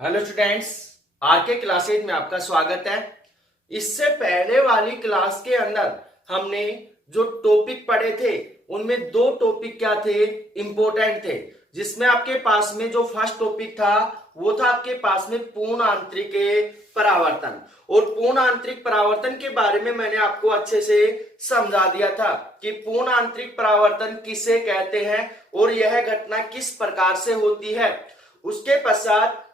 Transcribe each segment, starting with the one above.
Hello students, R K classes में आपका स्वागत है। इससे पहले वाली क्लास के अंदर हमने जो टॉपिक पढ़े थे उनमें दो टॉपिक क्या थे, इंपॉर्टेंट थे। जिसमें आपके पास में जो फर्स्ट टॉपिक था वो था आपके पास में पूर्ण आंतरिक परावर्तन। और पूर्ण आंतरिक परावर्तन के बारे में मैंने आपको अच्छे से समझा दिया था कि पूर्ण आंतरिक परावर्तन किसे कहते हैं और यह घटना किस प्रकार से होती है। उसके पश्चात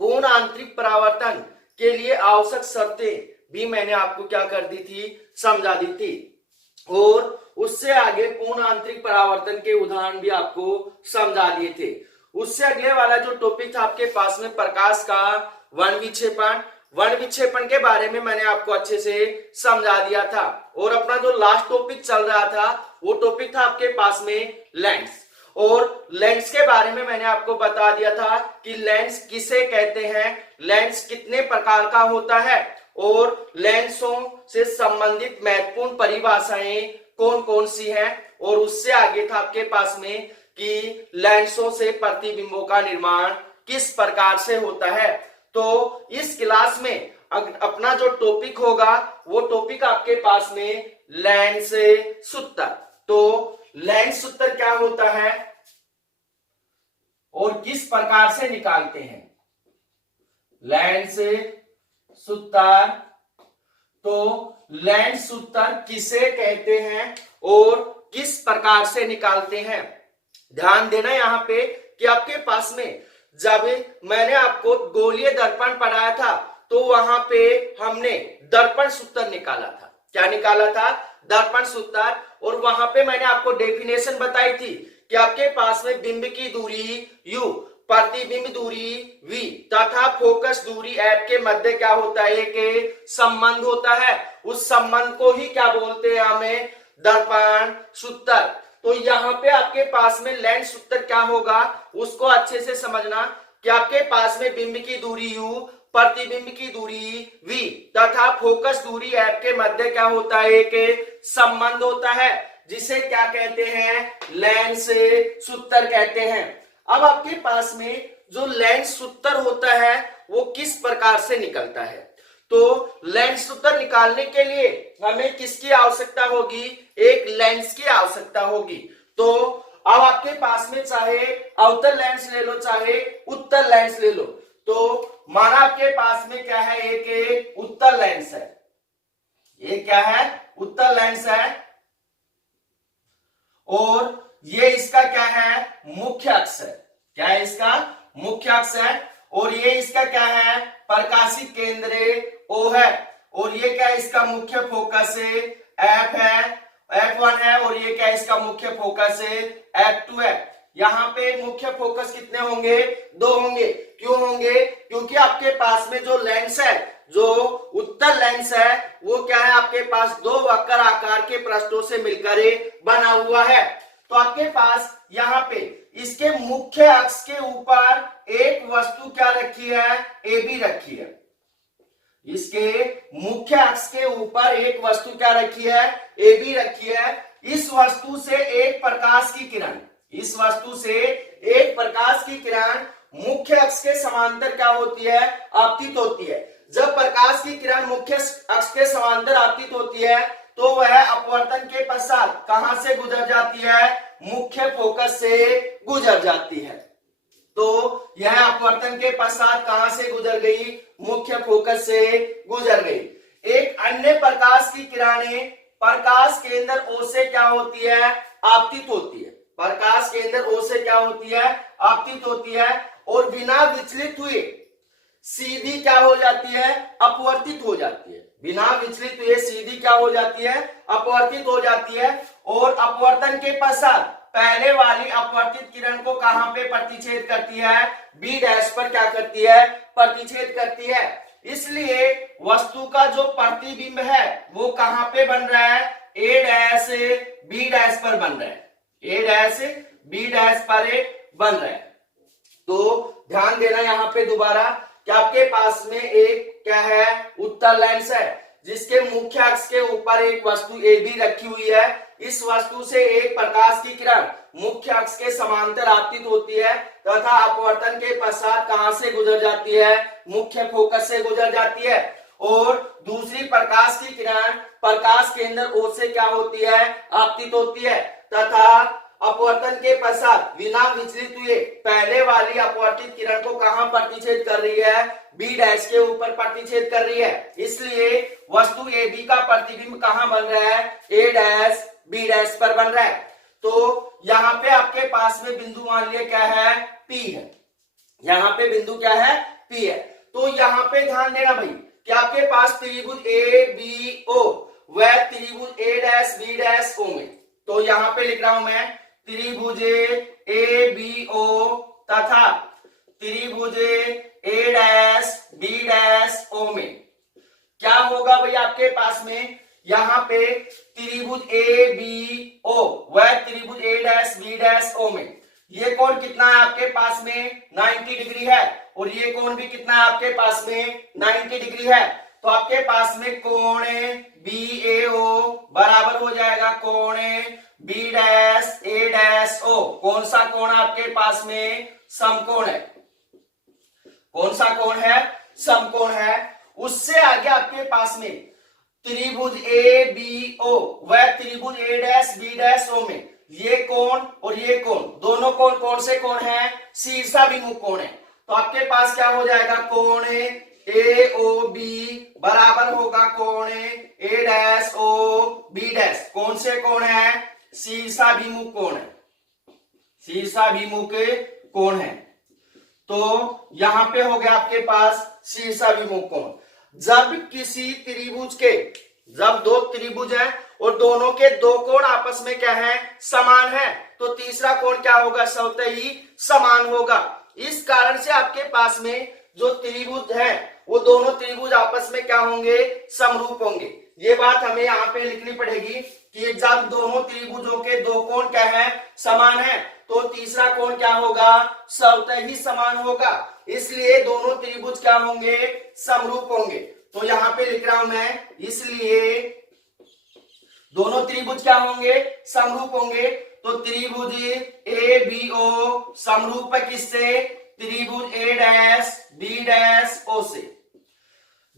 पूर्ण आंतरिक परावर्तन के लिए आवश्यक शर्तें भी मैंने आपको क्या कर दी थी, समझा दी थी। और उससे आगे पूर्ण आंतरिक परावर्तन के उदाहरण भी आपको समझा दिए थे। उससे अगले वाला जो टॉपिक था आपके पास में प्रकाश का वर्ण विक्षेपण। वर्ण विक्षेपण के बारे में मैंने आपको अच्छे से समझा दिया था। और अपना जो लास्ट टॉपिक चल रहा था वो टॉपिक था आपके पास में लेंस। और लेंस के बारे में मैंने आपको बता दिया था कि लेंस किसे कहते हैं, लेंस कितने प्रकार का होता है और लेंसों से संबंधित महत्वपूर्ण परिभाषाएं कौन कौन सी हैं। और उससे आगे था आपके पास में कि लेंसों से प्रतिबिंबों का निर्माण किस प्रकार से होता है। तो इस क्लास में अपना जो टॉपिक होगा वो टॉपिक आपके पास में लेंस सूत्र। तो लेंस सूत्र क्या होता है और किस प्रकार से निकालते हैं। लेंस सूत्र, तो लेंस सूत्र किसे कहते हैं और किस प्रकार से निकालते हैं। ध्यान देना यहाँ पे कि आपके पास में जब मैंने आपको गोलीय दर्पण पढ़ाया था तो वहां पे हमने दर्पण सूत्र निकाला था। क्या निकाला था? दर्पण सूत्र। और वहां पे मैंने आपको डेफिनेशन बताई थी कि आपके पास में बिंब की दूरी u, प्रतिबिंब दूरी v तथा फोकस दूरी f के मध्य क्या होता है, एक संबंध होता है। उस संबंध को ही क्या बोलते हैं हमें, दर्पण सूत्र। तो यहाँ पे आपके पास में लेंस सूत्र क्या होगा उसको अच्छे से समझना कि आपके पास में बिंब की दूरी u, प्रतिबिंब की दूरी v तथा फोकस दूरी f के मध्य क्या होता है, एक संबंध होता है जिसे क्या कहते हैं, लेंस सूत्र कहते हैं। अब आपके पास में जो लेंस सूत्र होता है वो किस प्रकार से निकलता है। तो लेंस सूत्र निकालने के लिए हमें किसकी आवश्यकता होगी, एक लेंस की आवश्यकता होगी। तो अब आपके पास में चाहे अवतल लेंस ले लो चाहे उत्तल लेंस ले लो। तो माना आपके पास में क्या है, एक उत्तल लेंस है। ये क्या है, उत्तल लेंस है। और ये इसका क्या है, मुख्य अक्ष है। क्या है इसका, मुख्य अक्ष है। और ये इसका क्या है, प्रकाशिक केंद्र O है। और ये क्या है, इसका मुख्य फोकस F है, F1 है। और ये क्या है, इसका मुख्य फोकस F2 है। यहाँ पे मुख्य फोकस कितने होंगे, दो होंगे। क्यों होंगे, क्योंकि आपके पास में जो लेंस है, जो उत्तल लेंस है वो क्या है, आपके पास दो वक्र आकार के पृष्ठों से मिलकर बना हुआ है। तो आपके पास यहाँ पे इसके मुख्य अक्ष के ऊपर एक वस्तु क्या रखी है, AB रखी है। इसके मुख्य अक्ष के ऊपर एक वस्तु क्या रखी है, AB रखी है। इस वस्तु से एक प्रकाश की किरण, इस वस्तु से एक प्रकाश की किरण मुख्य अक्ष के समांतर क्या होती है, आपतित होती है। जब प्रकाश की किरण मुख्य अक्ष के समांतर आपतित होती है तो वह अपवर्तन के पश्चात कहां से गुजर जाती है, मुख्य फोकस से गुजर जाती है। तो यह अपवर्तन के पश्चात कहां से गुजर गई, मुख्य फोकस से गुजर गई। एक अन्य प्रकाश की किरणें प्रकाश केंद्र O से क्या होती है, आपतित होती है। प्रकाश केंद्र O से क्या होती है, आपतित होती है। और बिना विचलित हुए सीधी क्या हो जाती है, अपवर्तित हो जाती है। बिना विचलित हुए सीधी क्या हो जाती है, अपवर्तित हो जाती है। और अपवर्तन के पश्चात पहले वाली अपवर्तित किरण को कहां पे प्रतिच्छेद करती है, B डैश पर क्या करती है, प्रतिच्छेद करती है। इसलिए वस्तु का जो प्रतिबिंब है वो कहां पे बन रहा है, A डैश B डैश पर बन रहा है, A डैश B डैश पर बन रहा है। तो ध्यान देना यहाँ पे दोबारा कि आपके पास में एक क्या है, उत्तल लेंस है जिसके मुख्य अक्ष के ऊपर एक वस्तु AB रखी हुई है। इस वस्तु से एक प्रकाश की किरण मुख्य अक्ष के समांतर आपतित होती है तथा अपवर्तन के पश्चात कहां से गुजर जाती है, मुख्य फोकस से गुजर जाती है। और दूसरी प्रकाश की किरण प्रकाश केंद्र O से क्या होती है, आपतित होती है तथा अपवर्तन के पश्चात बिना विचलित हुए पहले वाली अपवर्तित किरण को कहां प्रतिच्छेद कर रही है, बी डैश के ऊपर प्रतिच्छेद कर रही है। इसलिए वस्तु ए बी का प्रतिबिंब कहां बन रहा है, ए डैश बी डैश पर बन रहा है। तो यहाँ पे आपके पास में बिंदु मान लिया क्या है, पी है। यहाँ पे बिंदु क्या है, पी है। तो यहाँ पे ध्यान देना भाई कि आपके पास त्रिभुज ए बी ओ व त्रिभुज ए डैश बी डैश ओ में, तो यहाँ पे लिख रहा हूं मैं त्रिभुज ए बी ओ तथा त्रिभुज ए डैश बी डैश ओ में क्या होगा भाई आपके पास में, यहाँ पे त्रिभुज ए बी ओ व त्रिभुज ए डैश बी डैश ओ में ये कोण कितना है आपके पास में, 90 डिग्री है और ये कोण भी कितना है आपके पास में, 90 डिग्री है। तो आपके पास में कोण बी ए ओ बराबर हो जाएगा कोण बी डैश ए डैश ओ। कौन सा कोण आपके पास में, समकोण है। कौन सा कोण है, समकोण है। उससे आगे आपके पास में त्रिभुज ए बी ओ व त्रिभुज ए डैश बी डैश ओ में ये कोण और ये कोण, दोनों कोण कौन से कोण है, शीर्षाभिमुख कोण है। तो आपके पास क्या हो जाएगा, कोण ए ओ बी बराबर होगा कोण ए डैश ओ बी डैश। कौन से कोण है, शीर्षाभिमुख कोण है, शीर्षाभिमुख कोण है। तो यहां पे हो गया आपके पास शीर्षाभिमुख कोण। जब किसी त्रिभुज के, जब दो त्रिभुज है और दोनों के दो कोण आपस में क्या है, समान है, तो तीसरा कोण क्या होगा, स्वतः ही समान होगा। इस कारण से आपके पास में जो त्रिभुज है वो दोनों त्रिभुज आपस में क्या होंगे, समरूप होंगे। ये बात हमें यहाँ पे लिखनी पड़ेगी कि जब दोनों त्रिभुजों के दो कोण क्या है, समान है, तो तीसरा कोण क्या होगा, स्वतः ही समान होगा। इसलिए दोनों त्रिभुज क्या होंगे, समरूप होंगे। तो यहाँ पे लिख रहा हूं मैं, इसलिए दोनों त्रिभुज क्या होंगे, समरूप होंगे। तो त्रिभुज ए बी ओ समरूप है किससे, त्रिभुज ए डैश बी डैश ओ से।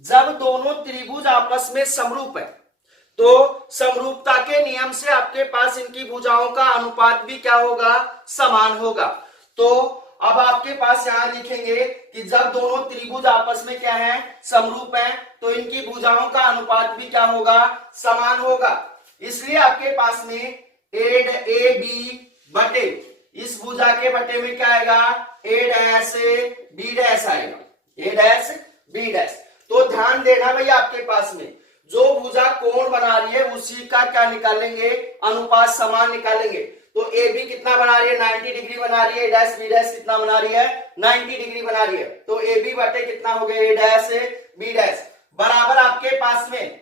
जब दोनों त्रिभुज आपस में समरूप है तो समरूपता के नियम से आपके पास इनकी भुजाओं का अनुपात भी क्या होगा, समान होगा। तो अब आपके पास यहां लिखेंगे कि जब दोनों त्रिभुज आपस में क्या है, समरूप है, तो इनकी भुजाओं का अनुपात भी क्या होगा, समान होगा। इसलिए आपके पास में ए बी बटे इस भुजा के बटे में क्या आएगा, ए डैश बी डैश आएगा, ए डैश बी डैश। तो ध्यान देना भाई आपके पास में जो भुजा कोण बना रही है उसी का क्या निकालेंगे, अनुपात समान निकालेंगे। तो ए बी कितना बना रही है, 90 डिग्री बना रही है, ए डैश बी डैश कितना बना रही है, 90 डिग्री बना रही है। तो ए बी बटे कितना हो गया, ए डैश बी डैश बराबर आपके पास में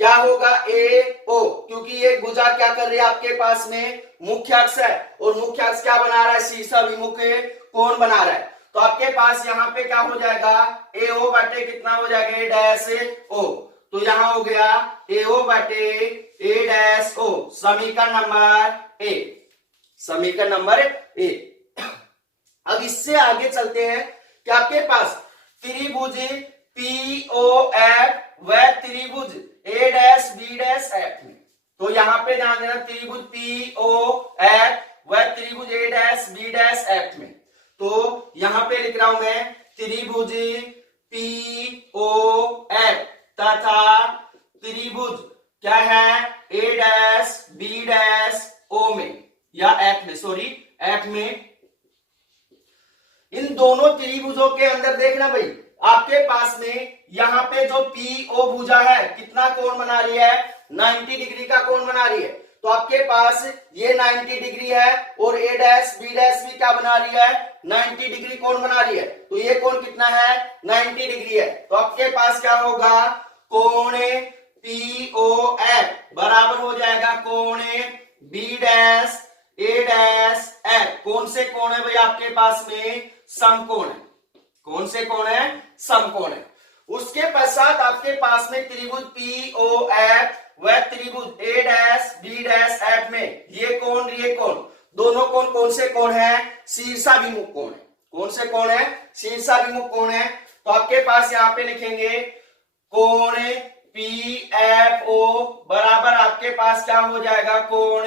क्या होगा, ए ओ, क्योंकि ये भुजा क्या कर रही है आपके पास में, मुख्य अक्ष है और मुख्य अक्ष क्या बना रहा है, शीर्षाभिमुख कोण बना रहा है। तो आपके पास यहाँ पे क्या हो जाएगा, ए ओ बटे कितना हो जाएगा, ए डैश ओ। तो यहां हो गया ए ओ बटे ए डैश ओ, समीकरण नंबर ए, समीकरण नंबर ए। अब इससे आगे चलते हैं कि आपके पास त्रिभुज पी ओ एफ व त्रिभुज ए डैश बी डैश एफ में, तो यहां पे ध्यान देना त्रिभुज पी ओ एफ व त्रिभुज ए डैश बी डैश एफ में। तो यहां पे लिख रहा हूं मैं त्रिभुज पी ओ एफ तथा त्रिभुज क्या है, ए डैश बी डैश ओ में या एफ में, सॉरी एफ में। इन दोनों त्रिभुजों के अंदर देखना भाई आपके पास में यहां पे जो पी ओ भुजा है कितना कोण बना रही है, 90 डिग्री का कोण बना रही है। तो आपके पास ये 90 डिग्री है और ए डैश बी डैश भी क्या बना रही है, 90 डिग्री कोण बना रही है। तो ये कोण कितना है, 90 डिग्री है। तो आपके पास क्या होगा, कोण पी ओ एफ बराबर हो जाएगा कोण बी डैश ए डैश एफ। कौन से कोण है भाई आपके पास में, समकोण है। कौन से कोण है, समकोण है। उसके पश्चात आपके पास में त्रिभुज पी ओ एफ व त्रिभुज ए डैश बी डैश एफ में ये कोण, दोनों कोण कौन से कोण है? शीर्षाभिमुख कोण है। कौन से कोण है? शीर्षाभिमुख कोण है। तो आपके पास यहाँ पे लिखेंगे कोण PFO बराबर आपके पास क्या हो जाएगा? कोण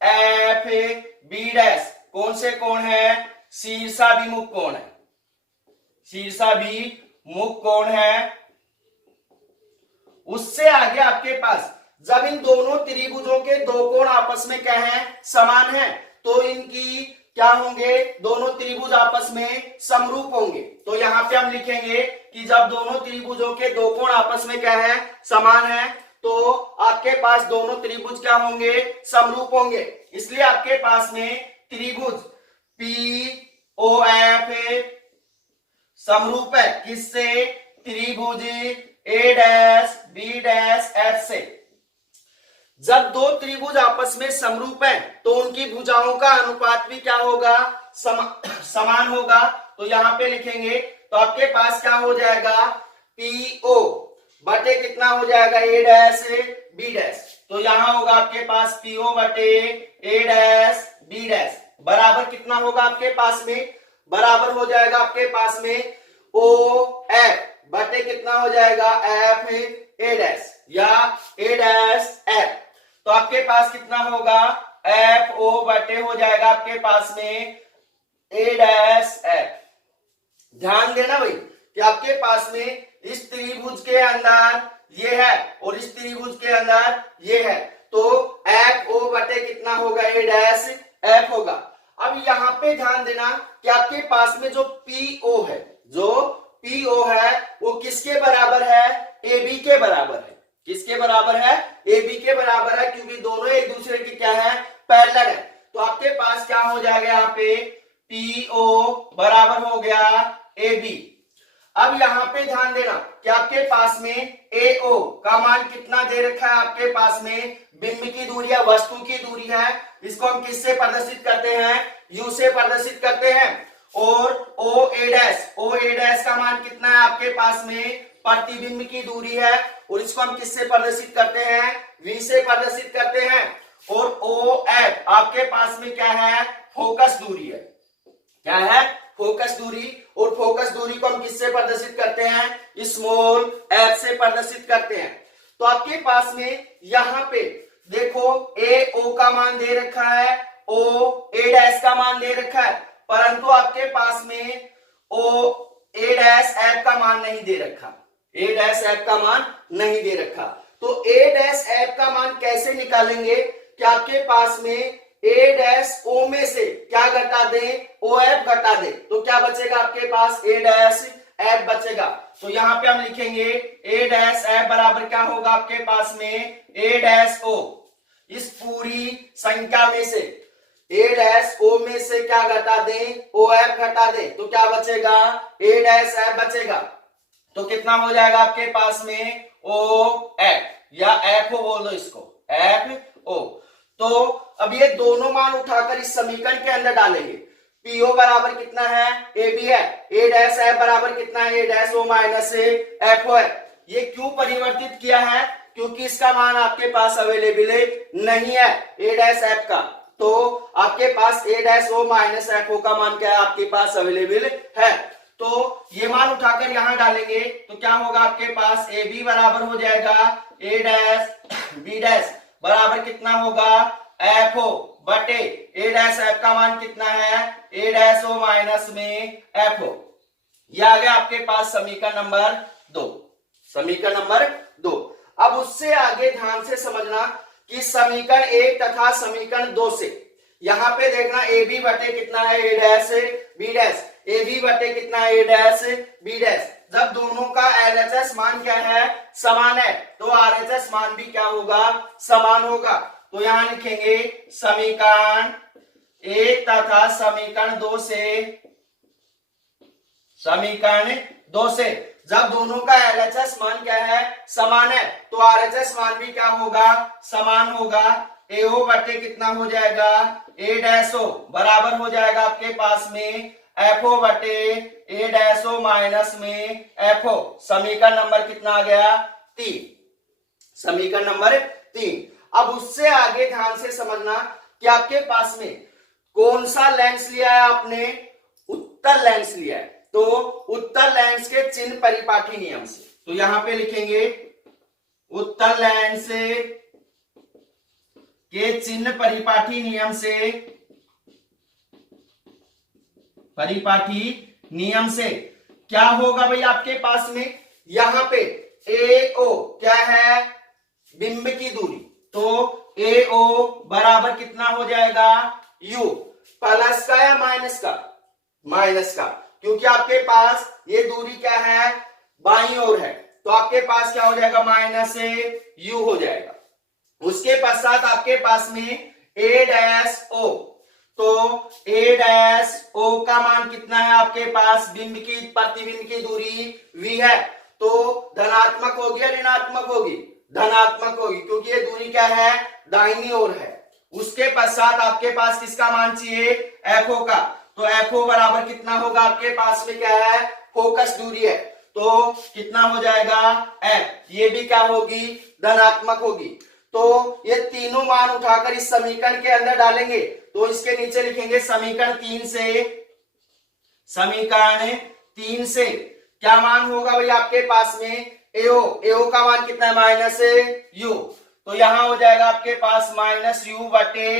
A'FB'। कौन से कोण है? शीर्षाभिमुख कोण है। शीर्षाभिमुख कोण है। उससे आगे आपके पास जब इन दोनों त्रिभुजों के दो कोण आपस में क्या है? समान है, तो इनकी क्या होंगे? दोनों त्रिभुज आपस में समरूप होंगे। तो यहाँ पे हम लिखेंगे कि जब दोनों त्रिभुजों के दो कोण आपस में क्या है? समान है, तो आपके पास दोनों त्रिभुज क्या होंगे? समरूप होंगे। इसलिए आपके पास में त्रिभुज POF समरूप है किससे? त्रिभुज A'B'F से। जब दो त्रिभुज आपस में समरूप हैं तो उनकी भुजाओं का अनुपात भी क्या होगा? समान होगा। तो यहाँ पे लिखेंगे तो आपके पास क्या हो जाएगा? PO बटे कितना हो जाएगा? A', तो यहाँ होगा आपके पास PO बटे A', बराबर कितना होगा आपके पास में? बराबर हो जाएगा आपके पास में OF बटे कितना हो जाएगा? FA' या A', तो आपके पास कितना होगा? FO बटे हो जाएगा आपके पास में A'। ध्यान देना भाई कि आपके पास में इस त्रिभुज के अंदर ये है और इस त्रिभुज के अंदर ये है, तो FO बटे कितना होगा? A', होगा। अब यहाँ पे ध्यान देना कि आपके पास में जो PO है, वो किसके बराबर है? AB के बराबर है। किसके बराबर है? AB के बराबर है, क्योंकि दोनों एक दूसरे के क्या है? पैरेलल है। तो आपके पास क्या हो जाएगा? यहाँ पे PO बराबर हो गया AB। अब यहाँ पे ध्यान देना कि आपके पास में AO का मान कितना दे रखा है? आपके पास में बिंब की दूरी है, वस्तु की दूरी है। इसको हम किससे प्रदर्शित करते हैं? U से प्रदर्शित करते हैं। और OA' का मान कितना है? आपके पास में प्रतिबिंब की दूरी है, और इसको हम किससे प्रदर्शित करते हैं? V से प्रदर्शित करते हैं। और OF आपके पास में क्या है? फोकस दूरी है। क्या है? फोकस दूरी। और फोकस दूरी को हम किससे प्रदर्शित करते हैं? स्मॉल f से प्रदर्शित करते हैं। तो आपके पास में यहाँ पे देखो AO का मान दे रखा है, OA' का मान दे रखा है, परंतु आपके पास में OA' का मान नहीं दे रखा। A' का मान नहीं दे रखा। तो A' का मान कैसे निकालेंगे कि आपके पास में A' में से क्या घटा दें? OF घटा दे, तो क्या बचेगा आपके पास? A' बचेगा। तो यहाँ पे हम लिखेंगे A' बराबर क्या होगा आपके पास में? A'। इस पूरी संख्या में से A' में से क्या घटा दें? OF घटा दे, तो क्या बचेगा? A' बचेगा। तो कितना हो जाएगा आपके पास में? OF या FO बोल दो इसको, FO। तो अब ये दोनों मान उठाकर इस समीकरण के अंदर डालेंगे। PO बराबर कितना है? AB है। A' बराबर कितना है? A' माइनस FO है। ये क्यों परिवर्तित किया है? क्योंकि इसका मान आपके पास अवेलेबल नहीं है A' का। तो आपके पास A' माइनस FO का मान क्या है? आपके पास अवेलेबल है। तो ये मान उठाकर यहां डालेंगे तो क्या होगा आपके पास? AB बराबर हो जाएगा A', B' बराबर कितना होगा? FO बटे A' का मान कितना है? A' माइनस में FO। यह आ गया आपके पास समीकरण नंबर 2। समीकरण नंबर 2। अब उससे आगे ध्यान से समझना कि समीकरण 1 तथा समीकरण 2 से यहां पे देखना AB बटे कितना है? A', B'। AB बटे कितना है? A', B'। जब दोनों का LHS मान क्या है? समान है, तो RHS मान भी क्या होगा? समान होगा। तो यहां लिखेंगे समीकरण 1 तथा समीकरण 2 से जब दोनों का LHS मान क्या है? समान है, तो RHS मान भी क्या होगा? समान होगा। AO बटे कितना हो जाएगा? A' बराबर हो जाएगा आपके पास में FO बटे A' माइनस में FO। समीकरण नंबर कितना आ गया? 3। समीकरण नंबर 3। अब उससे आगे ध्यान से समझना कि आपके पास में कौन सा लेंस लिया है आपने, उत्तल लेंस लिया है, तो उत्तल लेंस के चिन्ह परिपाटी नियम से, तो यहां पे लिखेंगे उत्तल लेंस के चिन्ह परिपाटी नियम से, परिपाटी नियम से क्या होगा भाई आपके पास में, यहां पे AO क्या है, बिंब की दूरी, तो AO बराबर कितना हो जाएगा, U, प्लस का या माइनस का, माइनस का, क्योंकि आपके पास ये दूरी क्या है, बाईं ओर है, तो आपके पास क्या हो जाएगा, माइनस U हो जाएगा। उसके पश्चात आपके पास में A-O, तो A-O का मान कितना है आपके पास, बिंब की प्रतिबिंब की दूरी V है, तो धनात्मक होगी या ऋणात्मक होगी, धनात्मक होगी, क्योंकि ये दूरी क्या है, दाहिनी ओर है। उसके पश्चात आपके पास किसका मान चाहिए, FO का, तो FO बराबर कितना होगा आपके पास में, क्या है, फोकस दूरी है, तो कितना हो जाएगा F, ये भी क्या होगी, धनात्मक होगी। तो ये तीनों मान उठाकर इस समीकरण के अंदर डालेंगे, तो इसके नीचे लिखेंगे समीकरण 3 से, समीकरण 3 से क्या मान होगा भाई आपके पास में, AO का मान कितना है, माइनस U, तो यहां हो जाएगा आपके पास माइनस U बटे,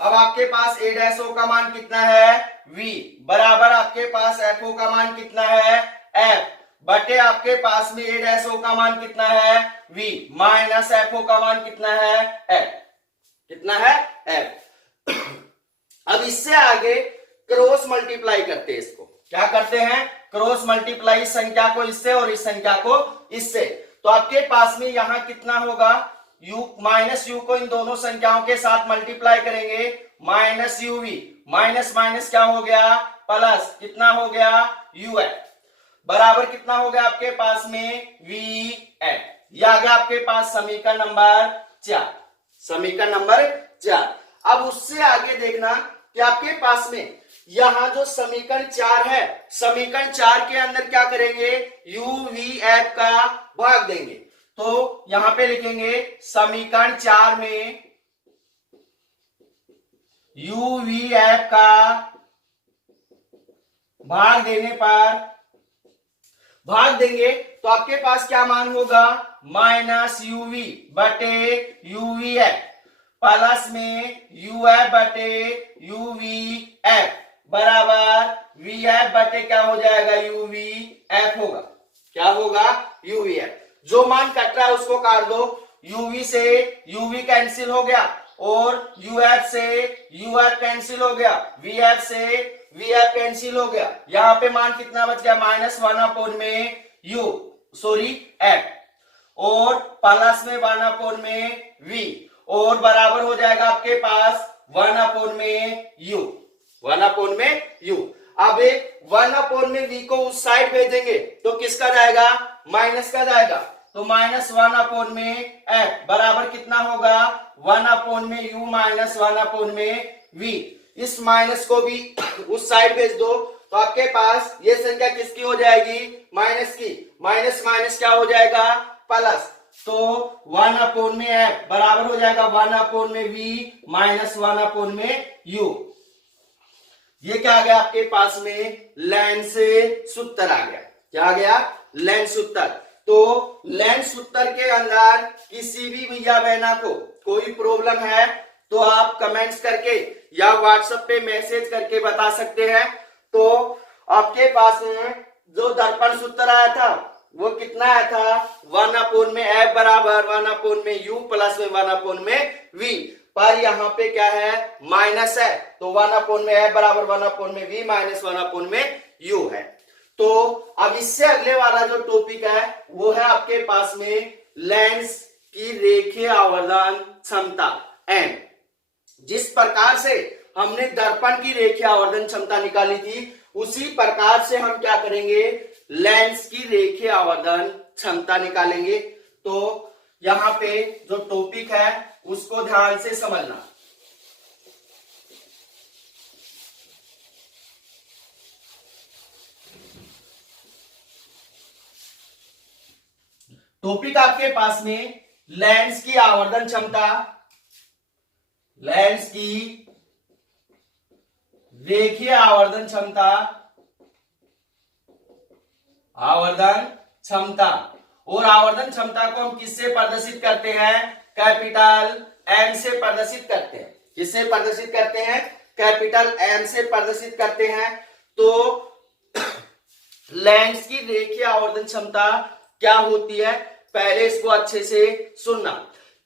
अब आपके पास A-O का मान कितना है, V, बराबर आपके पास FO का मान कितना है, F, बटे आपके पास में A-O का मान कितना है, V, माइनस FO का मान कितना है, F, कितना है, F। अब इससे आगे क्रॉस मल्टीप्लाई करते हैं, इसको क्या करते हैं, क्रॉस मल्टीप्लाई, इस संख्या को इससे और इस संख्या को इससे, तो आपके पास में यहां कितना होगा, U, माइनस U को इन दोनों संख्याओं के साथ मल्टीप्लाई करेंगे, माइनस UV, माइनस माइनस क्या हो गया, प्लस, कितना हो गया, UF, बराबर कितना हो गया आपके पास में, VF, यह आ गया आपके पास समीकरण नंबर 4, समीकरण नंबर 4। अब उससे आगे देखना कि आपके पास में यहां जो समीकरण 4 है, समीकरण 4 के अंदर क्या करेंगे, UVF का भाग देंगे, तो यहां पे लिखेंगे समीकरण 4 में UVF का भाग देने पर, भाग देंगे तो आपके पास क्या मान होगा, माइनस UV बटे UVF, प्लस में UF बटे UVF, बराबर VF बटे क्या हो जाएगा, UVF होगा, क्या होगा, UVF, जो मान कट रहा है उसको काट दो, UV से UV कैंसिल हो गया, और UF से UF कैंसिल हो गया, VF से VF कैंसिल हो गया, यहां पे मान कितना बच गया, -1 में U, सॉरी F, और प्लस में 1 में V, और बराबर हो जाएगा आपके पास 1 में U, 1 में U। अब 1 में V को उस साइड भेजेंगे तो किसका जाएगा, माइनस का जाएगा, तो -1 में F बराबर कितना होगा, 1 में U माइनस 1 में V, इस माइनस को भी उस साइड भेज दो, तो आपके पास ये संख्या किसकी हो जाएगी, माइनस की, माइनस माइनस क्या हो जाएगा, प्लस, तो 1 में F बराबर हो जाएगा 1 में V माइनस 1 में U। ये क्या आ गया आपके पास में, लेंस सूत्र आ गया, क्या आ गया, लेंस सूत्र। तो लेंस सूत्र के अंदर किसी भी भैया बहना को कोई प्रॉब्लम है तो आप कमेंट्स करके या व्हाट्सएप पे मैसेज करके बता सकते हैं। तो आपके पास में जो दर्पण सूत्र आया था वो कितना आया था, 1 में F बराबर 1 में U प्लस में 1 में V, पर यहाँ पे क्या है, माइनस है, तो 1 में F बराबर 1 में V माइनस 1 में U है। तो अब इससे अगले वाला जो टॉपिक है वो है आपके पास में लेंस की रेखीय आवर्धन क्षमता M। जिस प्रकार से हमने दर्पण की रेखीय आवर्धन क्षमता निकाली थी उसी प्रकार से हम क्या करेंगे, लेंस की रेखीय आवर्धन क्षमता निकालेंगे। तो यहां पे जो टॉपिक है उसको ध्यान से समझना। टॉपिक आपके पास में लेंस की आवर्धन क्षमता, लेंस की रेखीय आवर्धन क्षमता, आवर्धन क्षमता। और आवर्धन क्षमता को हम किससे प्रदर्शित करते हैं? कैपिटल एम से प्रदर्शित करते हैं। किससे प्रदर्शित करते हैं? कैपिटल एम से प्रदर्शित करते हैं। तो लेंस की रेखीय आवर्धन क्षमता क्या होती है, पहले इसको अच्छे से सुनना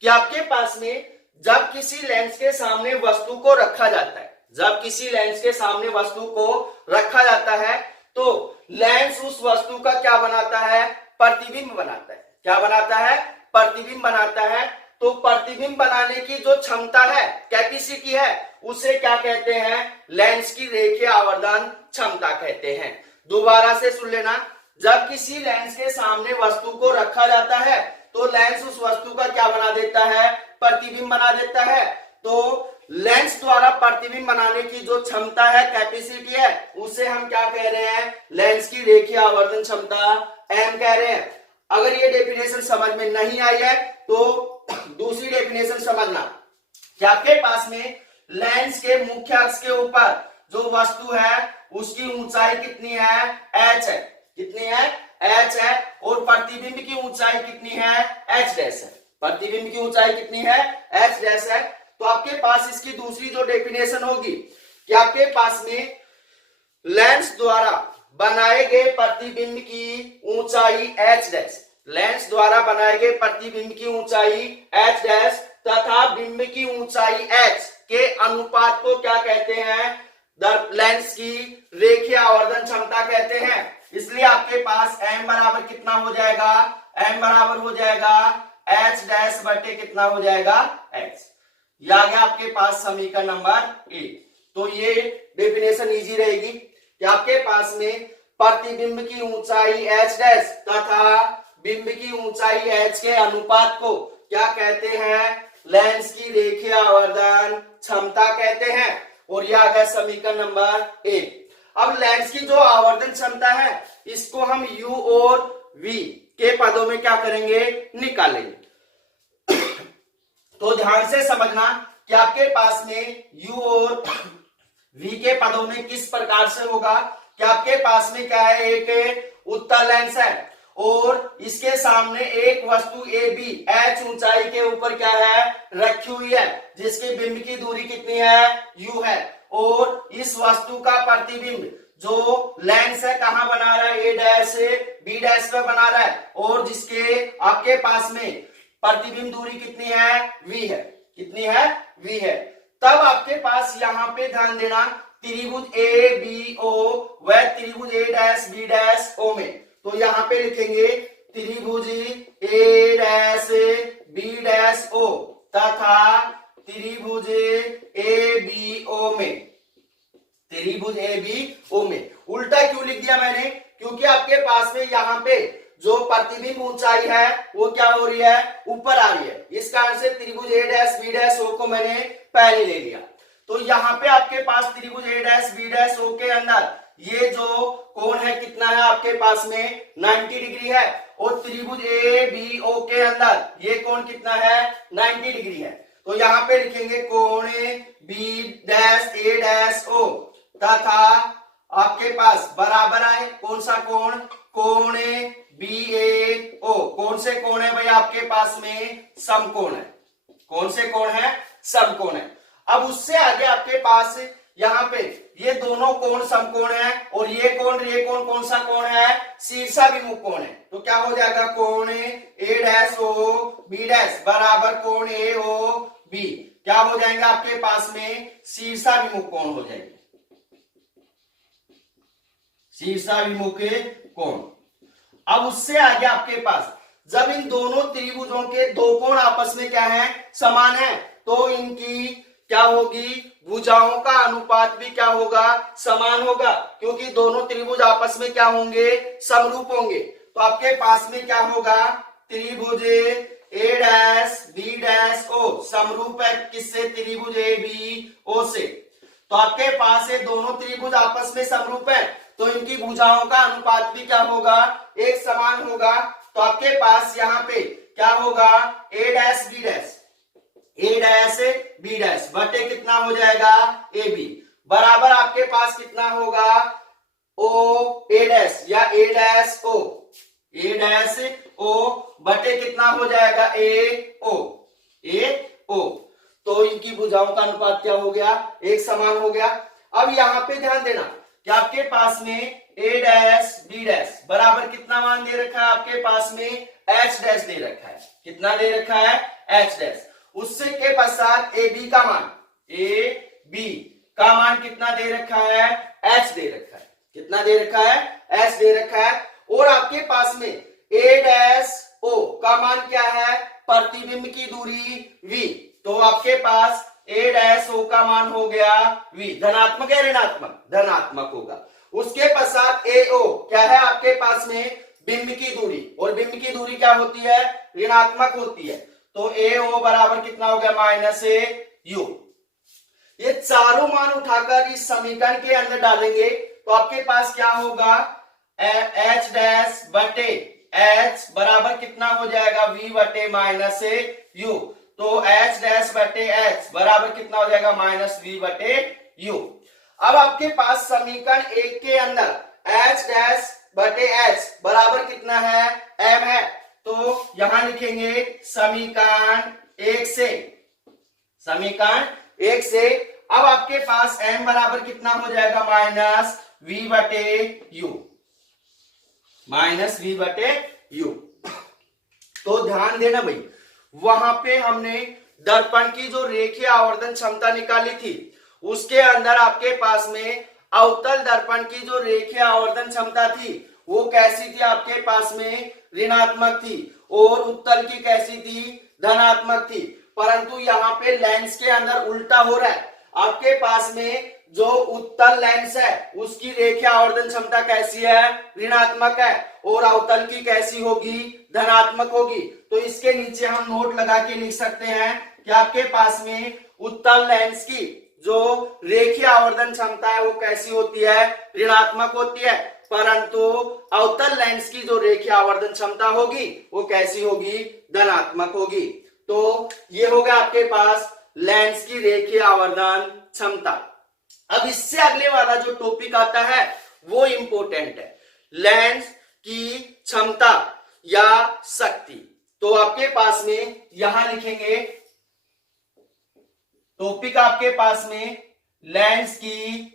कि आपके पास में जब किसी लेंस के सामने वस्तु को रखा जाता है, जब किसी लेंस के सामने वस्तु को रखा जाता है तो लेंस उस वस्तु का क्या बनाता है? प्रतिबिंब बनाता है। क्या बनाता है? प्रतिबिंब बनाता है। तो प्रतिबिंब बनाने की जो क्षमता है, कैपेसिटी है, उसे क्या कहते हैं? लेंस की रेखीय आवर्धन क्षमता कहते हैं। दोबारा से सुन लेना, जब किसी लेंस के सामने वस्तु को रखा जाता है तो लेंस उस वस्तु का क्या बना देता है? प्रतिबिंब बना देता है। तो लेंस द्वारा प्रतिबिंब बनाने की जो क्षमता है, कैपेसिटी है, उसे हम क्या कह रहे हैं? लेंस की रेखीय आवर्धन क्षमता एम कह रहे हैं। अगर ये डेफिनेशन समझ में नहीं आई है तो दूसरी डेफिनेशन समझना कि आपके पास में लेंस के मुख्य अक्ष के ऊपर जो वस्तु है उसकी ऊंचाई कितनी है? h है। कितनी है? h है। और प्रतिबिंब की ऊंचाई कितनी है? h डैश है। प्रतिबिंब की ऊंचाई कितनी है? h डैश है। तो आपके पास इसकी दूसरी जो डेफिनेशन होगी कि आपके पास में लेंस द्वारा बनाए गए प्रतिबिंब की ऊंचाई h डैश, लेंस द्वारा बनाए गए प्रतिबिंब की ऊंचाई h डैश तथा बिंब की ऊंचाई h के अनुपात को क्या कहते हैं? लेंस की रेखीय आवर्धन क्षमता कहते हैं। इसलिए आपके पास m बराबर कितना हो जाएगा? m बराबर हो जाएगा h डैश बटे कितना हो जाएगा? h। ये आ गया आपके पास समीकरण नंबर 1। तो ये डेफिनेशन इजी रहेगी कि आपके पास में प्रतिबिंब की ऊंचाई h डैश तथा बिंब की ऊंचाई h के अनुपात को क्या कहते हैं? लेंस की रेखीय आवर्धन क्षमता कहते हैं। और यह आ गया समीकरण नंबर 1। अब लेंस की जो आवर्धन क्षमता है इसको हम u और v के पदों में क्या करेंगे? निकालेंगे। तो ध्यान से समझना कि आपके पास में u और v के पदों में किस प्रकार से होगा कि आपके पास में क्या है? एक उत्तल लेंस है और इसके सामने एक वस्तु ए बी h ऊंचाई के ऊपर क्या है? रखी हुई है, जिसकी बिंब की दूरी कितनी है? u है। और इस वस्तु का प्रतिबिंब जो लेंस है कहां बना रहा है? a डैश से b डैश पे बना रहा है और जिसके आपके पास में प्रतिबिंब दूरी कितनी है? v है। कितनी है? v है। तब आपके पास यहाँ पे ध्यान देना, त्रिभुज ए बी ओ व त्रिभुज ए डैश बी डैश ओ में, तो यहाँ पे लिखेंगे त्रिभुज ए डैश बी डैश ओ तथा त्रिभुज ए बी ओ में, त्रिभुज ए बी ओ में। उल्टा क्यों लिख दिया मैंने? क्योंकि आपके पास में यहाँ पे जो प्रतिबिंब ऊंचाई है वो क्या हो रही है? ऊपर आ रही है। इस कारण से त्रिभुज ए डैश बी डैश ओ को मैंने पहले ले लिया। तो यहाँ पे आपके पास त्रिभुज ए डैश बी डैश ओ के अंदर ये जो कोण है कितना है? आपके पास में 90 डिग्री है। और त्रिभुज ए बी ओ के अंदर ये कोण कितना है? 90 डिग्री है। तो यहाँ पे लिखेंगे कोण बी डैश ए डैश ओ तथा आपके पास बराबर आए कौन सा कोण? कोण बी ए ओ। कौन से कोण है भाई? आपके पास में समकोण है। कौन से कोण है? समकोण है। अब उससे आगे आपके पास यहाँ पे ये दोनों कोण समकोण है और ये कोण कौन सा कोण है? शीर्षाभिमुख कोण है। तो क्या हो जाएगा? कोण ए डैश ओ बी डैश बराबर कोण ए ओ बी क्या हो जाएंगे? आपके पास में शीर्षाभिमुख कोण हो जाएंगे। शीर्षाभिमुख कोण। अब उससे आगे आपके पास जब इन दोनों त्रिभुजों के दो कोण आपस में क्या है? समान है, तो इनकी क्या होगी? भुजाओं का अनुपात भी क्या होगा? समान होगा, क्योंकि दोनों त्रिभुज आपस में क्या होंगे? समरूप होंगे। तो आपके पास में क्या होगा? त्रिभुज ए डैश बी डैश ओ समरूप है किससे? त्रिभुज ए बी ओ से। तो आपके पास ये दोनों त्रिभुज आपस में समरूप है तो इनकी भुजाओं का अनुपात भी क्या होगा? एक समान होगा। तो आपके पास यहाँ पे क्या होगा? ए डैश बी डैश, ए डैश बी डैश बटे कितना हो जाएगा? ए बी बराबर आपके पास कितना होगा, ओ ए डैश या ए डैश ओ, ए डैश ओ बटे कितना हो जाएगा, ए ओ, ए ओ। तो इनकी भुजाओं का अनुपात क्या हो गया, एक समान हो गया। अब यहां पे ध्यान देना कि आपके पास में ए डैश बी डैश बराबर कितना मान दे रखा है, आपके पास में एच डैश दे रखा है, कितना दे रखा है, एच डैश। उससे के पश्चात ए बी का मान, ए बी का मान कितना दे रखा है, एच दे रखा है, कितना दे रखा है, एच दे रखा है। और आपके पास में ए डैश ओ का मान क्या है, प्रतिबिंब की दूरी v। तो आपके पास ए डैश ओ का मान हो गया v, धनात्मक या ऋणात्मक, धनात्मक होगा। उसके पश्चात ए ओ क्या है आपके पास में, बिंब की दूरी, और बिंब की दूरी क्या होती है, ऋणात्मक होती है। तो ए ओ बराबर कितना हो गया, माइनस ए यू। ये चारों मान उठाकर इस समीकरण के अंदर डालेंगे तो आपके पास क्या होगा, एच डैश बटे एच बराबर कितना हो जाएगा, वी बटे माइनस ए यू। तो एच डैश बटे एच बराबर कितना हो जाएगा, माइनस वी बटे यू। अब आपके पास समीकरण एक के अंदर एच डैश बटे एच बराबर कितना है, एम है। तो यहां लिखेंगे समीकरण एक से, समीकरण एक से। अब आपके पास m बराबर कितना हो जाएगा, माइनस v बटे यू, माइनस v बटे यू। तो ध्यान देना भाई, वहां पे हमने दर्पण की जो रेखीय आवर्धन क्षमता निकाली थी, उसके अंदर आपके पास में अवतल दर्पण की जो रेखीय आवर्धन क्षमता थी वो कैसी थी, आपके पास में ऋणात्मक थी, और उत्तल की कैसी थी, धनात्मक थी। परंतु यहाँ पे लेंस के अंदर उल्टा हो रहा है, आपके पास में जो उत्तल लेंस है उसकी रेखीय आवर्धन क्षमता कैसी है, ऋणात्मक है, और अवतल की कैसी होगी, धनात्मक होगी। तो इसके नीचे हम नोट लगा के लिख सकते हैं कि आपके पास में उत्तल लेंस की जो रेखीय आवर्धन क्षमता है वो कैसी होती है, ऋणात्मक होती है, परंतु अवतल लेंस की जो रेखीय आवर्धन क्षमता होगी वो कैसी होगी, धनात्मक होगी। तो ये हो गया आपके पास लेंस की रेखीय आवर्धन क्षमता। अब इससे अगले वाला जो टॉपिक आता है वो इंपॉर्टेंट है, लेंस की क्षमता या शक्ति। तो आपके पास में यहां लिखेंगे टॉपिक आपके पास में लेंस की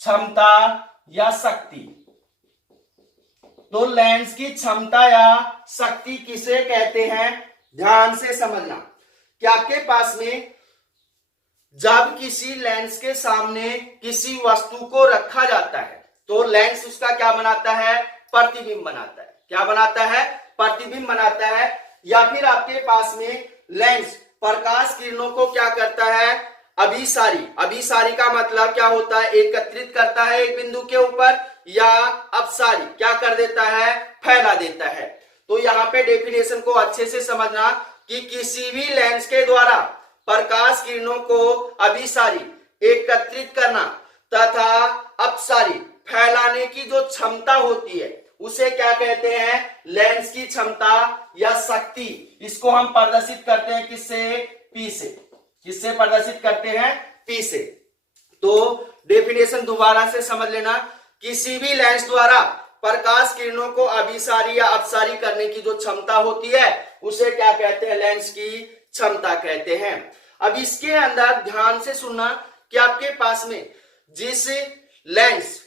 क्षमता या शक्ति। तो लेंस की क्षमता या शक्ति किसे कहते हैं, ध्यान से समझना कि आपके पास में जब किसी लेंस के सामने किसी वस्तु को रखा जाता है तो लेंस उसका क्या बनाता है, प्रतिबिंब बनाता है। क्या बनाता है, प्रतिबिंब बनाता है। या फिर आपके पास में लेंस प्रकाश किरणों को क्या करता है, अभिसारी। अभिसारी का मतलब क्या होता है, एकत्रित करता है एक बिंदु के ऊपर, या अपसारी क्या कर देता है, फैला देता है। तो यहाँ पे डेफिनेशन को अच्छे से समझना कि किसी भी लेंस के द्वारा प्रकाश किरणों को अभिसारी, एकत्रित करना तथा अपसारी, फैलाने की जो क्षमता होती है उसे क्या कहते हैं, लेंस की क्षमता या शक्ति। इसको हम प्रदर्शित करते हैं किससे, P से। किससे प्रदर्शित करते हैं, P से। तो डेफिनेशन दोबारा से समझ लेना, किसी भी लेंस द्वारा प्रकाश किरणों को अभिसारी या अपसारी करने की जो क्षमता होती है उसे क्या कहते हैं, लेंस की क्षमता कहते हैं। अब इसके अंदर ध्यान से सुनना कि आपके पास में जिस लेंस,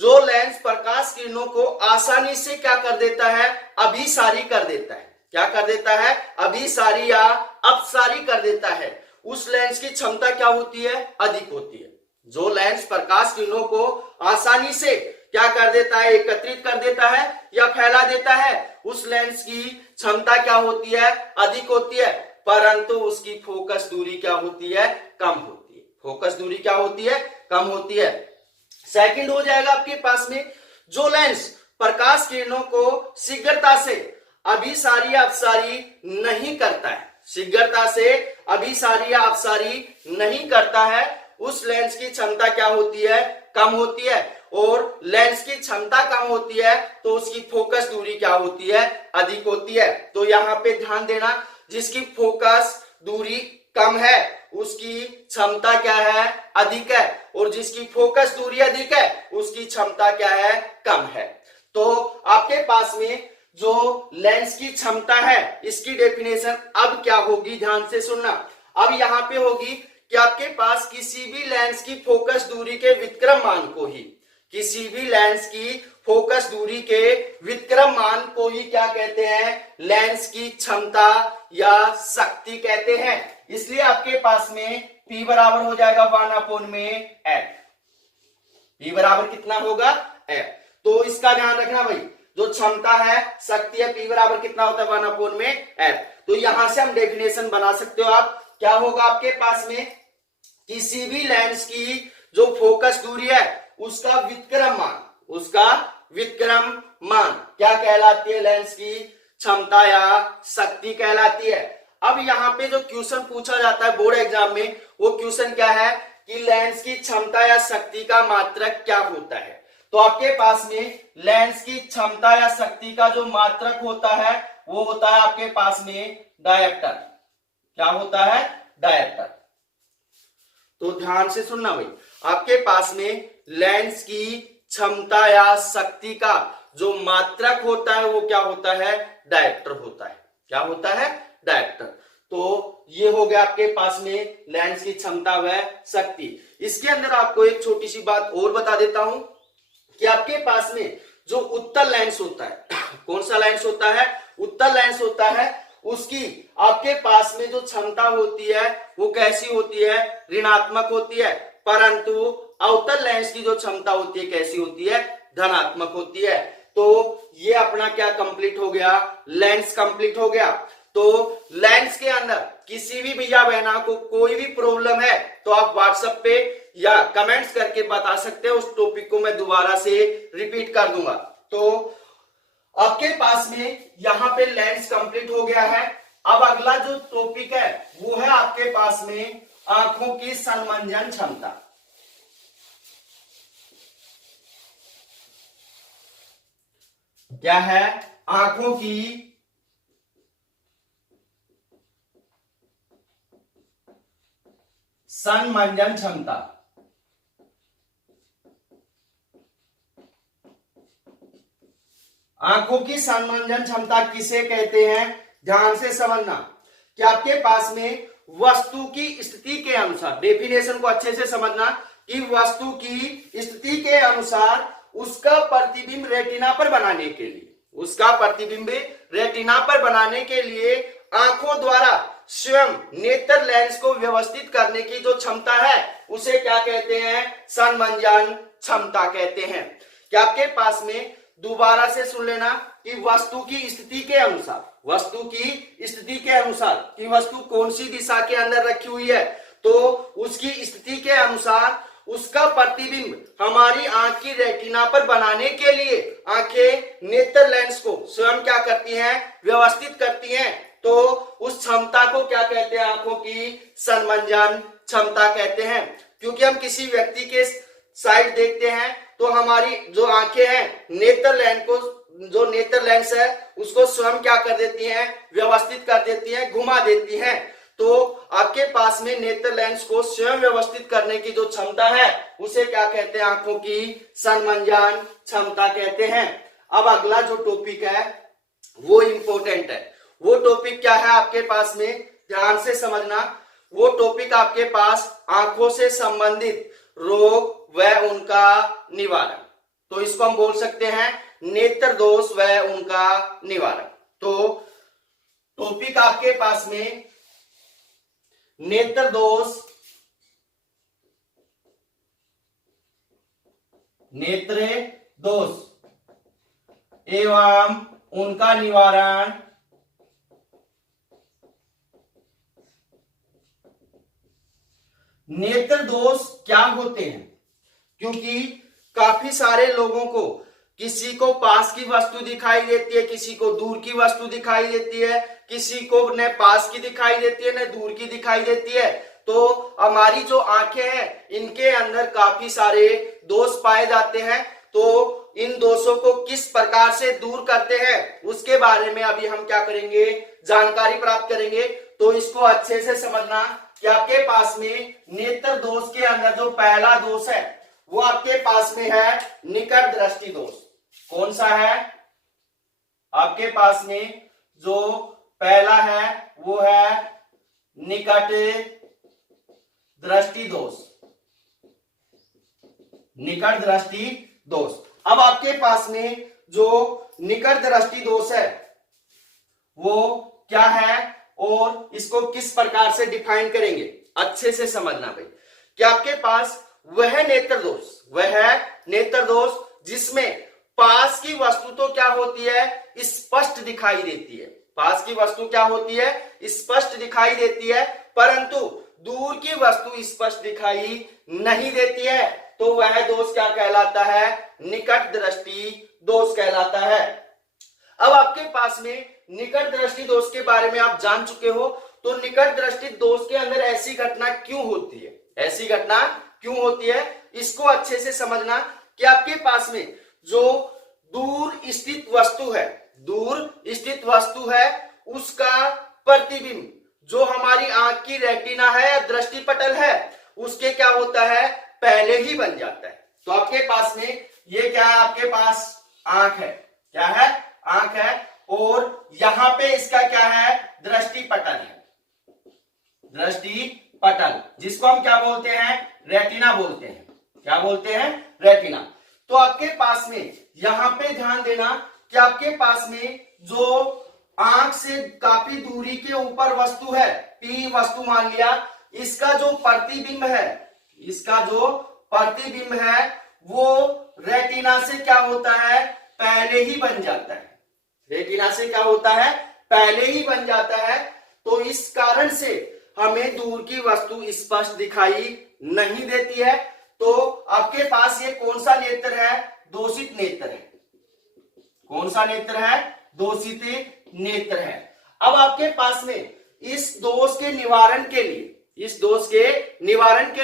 जो लेंस प्रकाश किरणों को आसानी से क्या कर देता है, अभिसारी कर देता है। क्या कर देता है, अभिसारी या अपसारी कर देता है, उस लेंस की क्षमता क्या होती है, अधिक होती है। जो लेंस प्रकाश किरणों को आसानी से क्या कर देता है, एकत्रित कर देता है या फैला देता है, उस लेंस की क्षमता क्या होती है, अधिक होती है, परंतु उसकी फोकस दूरी क्या होती है, कम होती है। फोकस दूरी क्या होती है, कम होती है। सेकंड हो जाएगा आपके पास में जो लेंस प्रकाश किरणों को शीघ्रता से अभिसारी या अपसारी नहीं करता है, शीघ्रता से अभिसारी या अपसारी नहीं करता है, उस लेंस की क्षमता क्या होती है, कम होती है। और लेंस की क्षमता कम होती है तो उसकी फोकस दूरी क्या होती है, अधिक होती है। तो यहाँ पे ध्यान देना, जिसकी फोकस दूरी कम है उसकी क्षमता क्या है, अधिक है, और जिसकी फोकस दूरी अधिक है उसकी क्षमता क्या है, कम है। तो आपके पास में जो लेंस की क्षमता है इसकी डेफिनेशन अब क्या होगी, ध्यान से सुनना। अब यहां पे होगी कि आपके पास किसी भी लेंस की फोकस दूरी के व्युत्क्रम मान को ही, किसी भी लेंस की फोकस दूरी के व्युत्क्रम मान को ही क्या कहते हैं, लेंस की क्षमता या शक्ति कहते हैं। इसलिए आपके पास में P बराबर हो जाएगा 1/F। P बराबर कितना होगा, F। तो इसका ध्यान रखना भाई, जो क्षमता है, शक्ति है, P बराबर कितना होता है, 1/F। तो यहां से हम डेफिनेशन बना सकते हो आप, क्या होगा आपके पास में, किसी भी लेंस की जो फोकस दूरी है उसका व्युत्क्रम मान, उसका व्युत्क्रम मान क्या कहलाती है, लेंस की क्षमता या शक्ति कहलाती है। अब यहाँ पे जो क्वेश्चन पूछा जाता है बोर्ड एग्जाम में, वो क्वेश्चन क्या है कि लेंस की क्षमता या शक्ति का मात्रक क्या होता है। तो आपके पास में लेंस की क्षमता या शक्ति का जो मात्रक होता है वो होता है आपके पास में डायप्टर। क्या होता है, डायप्टर। तो ध्यान से सुनना भाई, आपके पास में लेंस की क्षमता या शक्ति का जो मात्रक होता है वो क्या होता है, डायप्टर होता है। क्या होता है, डायप्टर। तो ये हो गया आपके पास में लेंस की क्षमता व शक्ति। इसके अंदर आपको एक छोटी सी बात और बता देता हूं कि आपके पास में जो उत्तल लेंस होता है, कौन सा लेंस होता है, उत्तल लेंस होता है, उसकी आपके पास में जो क्षमता होती है वो कैसी होती है, ऋणात्मक होती है। परंतु अवतल लेंस की जो क्षमता होती है कैसी होती है, धनात्मक होती है। तो ये अपना क्या कंप्लीट हो गया, लेंस कंप्लीट हो गया। तो लेंस के अंदर किसी भी भैया बहना को कोई भी प्रॉब्लम है तो आप व्हाट्सएप पे या कमेंट्स करके बता सकते हैं, उस टॉपिक को मैं दोबारा से रिपीट कर दूंगा। तो आपके पास में यहां पे लेंस कंप्लीट हो गया है। अब अगला जो टॉपिक है वो है आपके पास में आंखों की संमंजन क्षमता। क्या है, आंखों की संमंजन क्षमता। आंखों की संमंजन क्षमता किसे कहते हैं, ध्यान से समझना कि आपके पास में वस्तु की स्थिति के अनुसार, डेफिनेशन को अच्छे से समझना कि वस्तु की स्थिति के अनुसार उसका प्रतिबिंब रेटिना पर बनाने के लिए, उसका प्रतिबिंब रेटिना पर बनाने के लिए आंखों द्वारा स्वयं नेत्र लेंस को व्यवस्थित करने की जो क्षमता है उसे क्या कहते हैं, संमंजन क्षमता कहते हैं। क्या आपके पास में, दोबारा से सुन लेना कि वस्तु की स्थिति के अनुसार, वस्तु की स्थिति के अनुसार कि वस्तु कौन सी दिशा के अंदर रखी हुई है, तो उसकी स्थिति के अनुसार उसका प्रतिबिंब हमारी आंख की रेटिना पर बनाने के लिए आंखें नेत्र लेंस को स्वयं क्या करती हैं, व्यवस्थित करती हैं। तो उस क्षमता को क्या कहते हैं, आंखों की संमंजन क्षमता कहते हैं। क्योंकि हम किसी व्यक्ति के साइड देखते हैं तो हमारी जो आंखें हैं नेत्र लेंस को, जो नेत्र लेंस है उसको स्वयं क्या कर देती हैं, व्यवस्थित कर देती हैं, घुमा देती हैं। तो आपके पास में नेत्र लेंस को स्वयं व्यवस्थित करने की जो क्षमता है उसे क्या कहते हैं, आंखों की संमंजन क्षमता कहते हैं। अब अगला जो टॉपिक है वो इंपॉर्टेंट है। वो टॉपिक क्या है आपके पास में, ध्यान से समझना। वो टॉपिक आपके पास आंखों से संबंधित रोग व उनका निवारण। तो इसको हम बोल सकते हैं नेत्र दोष व उनका निवारण। तो टॉपिक आपके पास में नेत्र दोष, नेत्र दोष एवं उनका निवारण। नेत्र दोष क्या होते हैं, क्योंकि काफी सारे लोगों को, किसी को पास की वस्तु दिखाई देती है, किसी को दूर की वस्तु दिखाई देती है, किसी को न पास की दिखाई देती है न दूर की दिखाई देती है। तो हमारी जो आंखें हैं इनके अंदर काफी सारे दोष पाए जाते हैं। तो इन दोषों को किस प्रकार से दूर करते हैं उसके बारे में अभी हम क्या करेंगे, जानकारी प्राप्त करेंगे। तो इसको अच्छे से समझना कि आपके पास में नेत्र दोष के अंदर जो पहला दोष है वो आपके पास में है निकट दृष्टि दोष। कौन सा है? आपके पास में जो पहला है वो है निकट दृष्टि दोष। निकट दृष्टि दोष। अब आपके पास में जो निकट दृष्टि दोष है वो क्या है और इसको किस प्रकार से डिफाइन करेंगे, अच्छे से समझना भाई। कि आपके पास वह नेत्र दोष जिसमें पास की वस्तु तो क्या होती है, स्पष्ट दिखाई देती है। पास की वस्तु क्या होती है, स्पष्ट दिखाई देती है, परंतु दूर की वस्तु स्पष्ट दिखाई नहीं देती है, तो वह दोष क्या कहलाता है? निकट दृष्टि दोष कहलाता है। अब आपके पास में निकट दृष्टि दोष के बारे में आप जान चुके हो, तो निकट दृष्टि दोष के अंदर ऐसी घटना क्यों होती है, ऐसी घटना क्यों होती है, इसको अच्छे से समझना। कि आपके पास में जो दूर स्थित वस्तु है उसका प्रतिबिंब जो हमारी आंख की रेटिना है या दृष्टिपटल है उसके क्या होता है, पहले ही बन जाता है। तो आपके पास में ये क्या है, आपके पास आंख है, क्या है, आंख है, और यहां पे इसका क्या है, दृष्टिपटल है। दृष्टिपटल जिसको हम क्या बोलते हैं, रेटिना बोलते हैं। क्या बोलते हैं, रेटिना। तो आपके पास में यहां पे ध्यान देना कि आपके पास में जो आंख से काफी दूरी के ऊपर वस्तु है, पी वस्तु मान लिया, इसका जो प्रतिबिंब है वो रेटिना से क्या होता है, पहले ही बन जाता है। रेटिना से क्या होता है, पहले ही बन जाता है। तो इस कारण से हमें दूर की वस्तु स्पष्ट दिखाई नहीं देती है। तो आपके पास ये कौन सा नेत्र है, दोषित नेत्र है। कौन सा नेत्र है, दोषित नेत्र है। अब आपके पास में इस दोष के निवारण के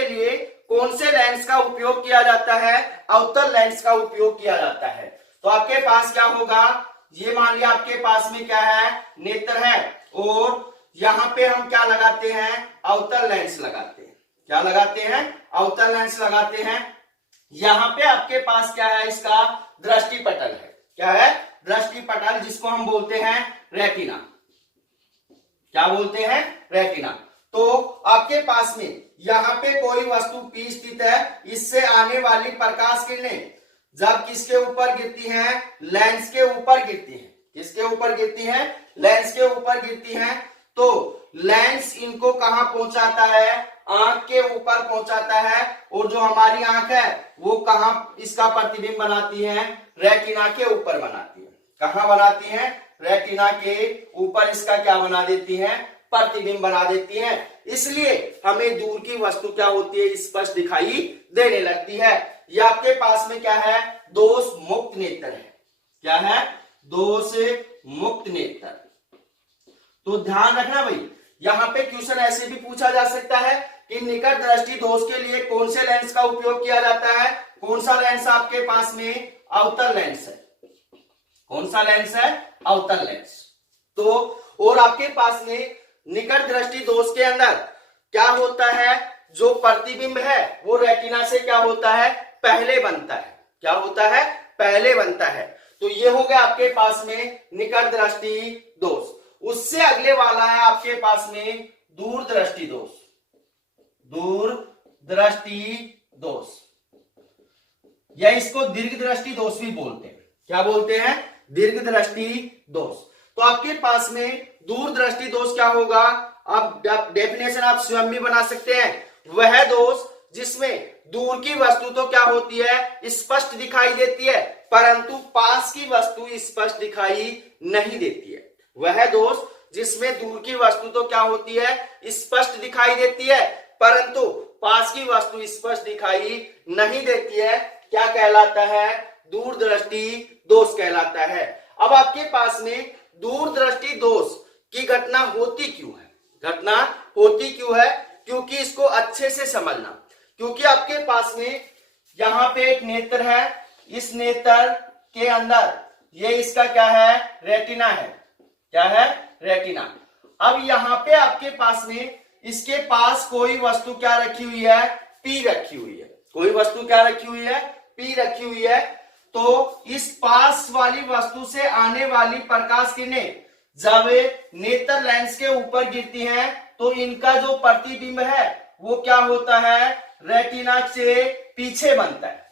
लिए कौन से लेंस का उपयोग किया जाता है, अवतल लेंस का उपयोग किया जाता है। तो आपके पास क्या होगा, ये मान लिया आपके पास में क्या है, नेत्र है, और यहां पे हम क्या लगाते हैं, अवतल लेंस लगाते हैं। क्या लगाते हैं, अवतल लेंस लगाते हैं। यहां पे आपके पास क्या है, इसका दृष्टिपटल है। क्या है, दृष्टिपटल, जिसको हम बोलते हैं रेटिना। क्या बोलते हैं, रेटिना। तो आपके पास में यहां पे कोई वस्तु पी स्थित है, इससे आने वाली प्रकाश किरणें जब किसके ऊपर गिरती हैं, लेंस के ऊपर गिरती हैं। किसके ऊपर गिरती हैं, लेंस के ऊपर गिरती हैं। तो लेंस इनको कहां पहुंचाता है, आंख के ऊपर पहुंचाता है, और जो हमारी आंख है वो कहां इसका प्रतिबिंब बनाती है, रेटिना के ऊपर बनाती है। कहां बनाती है, रेटिना के ऊपर इसका क्या बना देती है, प्रतिबिंब बना देती है। इसलिए हमें दूर की वस्तु क्या होती है, स्पष्ट दिखाई देने लगती है। ये आपके पास में क्या है, दोष मुक्त नेत्र है। क्या है, दोष मुक्त नेत्र। तो ध्यान रखना भाई, यहां पे क्वेश्चन ऐसे भी पूछा जा सकता है कि निकट दृष्टि दोष के लिए कौन से लेंस का उपयोग किया जाता है। कौन सा लेंस आपके पास में, अवतल लेंस है। कौन सा लेंस है, अवतल लेंस। तो और आपके पास में निकट दृष्टि दोष के अंदर क्या होता है, जो प्रतिबिंब है वो रेटिना से क्या होता है, पहले बनता है। क्या होता है, पहले बनता है। तो ये हो गया आपके पास में निकट दृष्टि दोष। उससे अगले वाला है आपके पास में दूर दृष्टि दोष। दूर दृष्टि दोष, या इसको दीर्घ दृष्टि दोष भी बोलते हैं। क्या बोलते हैं, दीर्घ दृष्टि दोष। तो आपके पास में दूर दृष्टि दोष क्या होगा, आप डेफिनेशन आप स्वयं भी बना सकते हैं। वह दोष जिसमें दूर की वस्तु तो क्या होती है, स्पष्ट दिखाई देती है, परंतु पास की वस्तु स्पष्ट दिखाई नहीं देती है। वह दोष जिसमें दूर की वस्तु तो क्या होती है, स्पष्ट दिखाई देती है, परंतु पास की वस्तु स्पष्ट दिखाई नहीं देती है, क्या कहलाता है, दूर दृष्टि दोष कहलाता है। अब आपके पास में दूर दृष्टि दोष की घटना होती क्यों है, घटना होती क्यों है, क्योंकि इसको अच्छे से समझना। क्योंकि आपके पास में यहां पे एक नेत्र है, इस नेत्र के अंदर ये इसका क्या है, रेटिना है। क्या है, रेटिना। अब यहां पे आपके पास में इसके पास कोई वस्तु क्या रखी हुई है, P रखी हुई है, कोई वस्तु क्या रखी हुई है, P रखी हुई है। तो इस पास वाली वस्तु से आने वाली प्रकाश किरणें जब नेत्र लेंस के ऊपर गिरती हैं तो इनका जो प्रतिबिंब है वो क्या होता है, रेटिना से पीछे बनता है।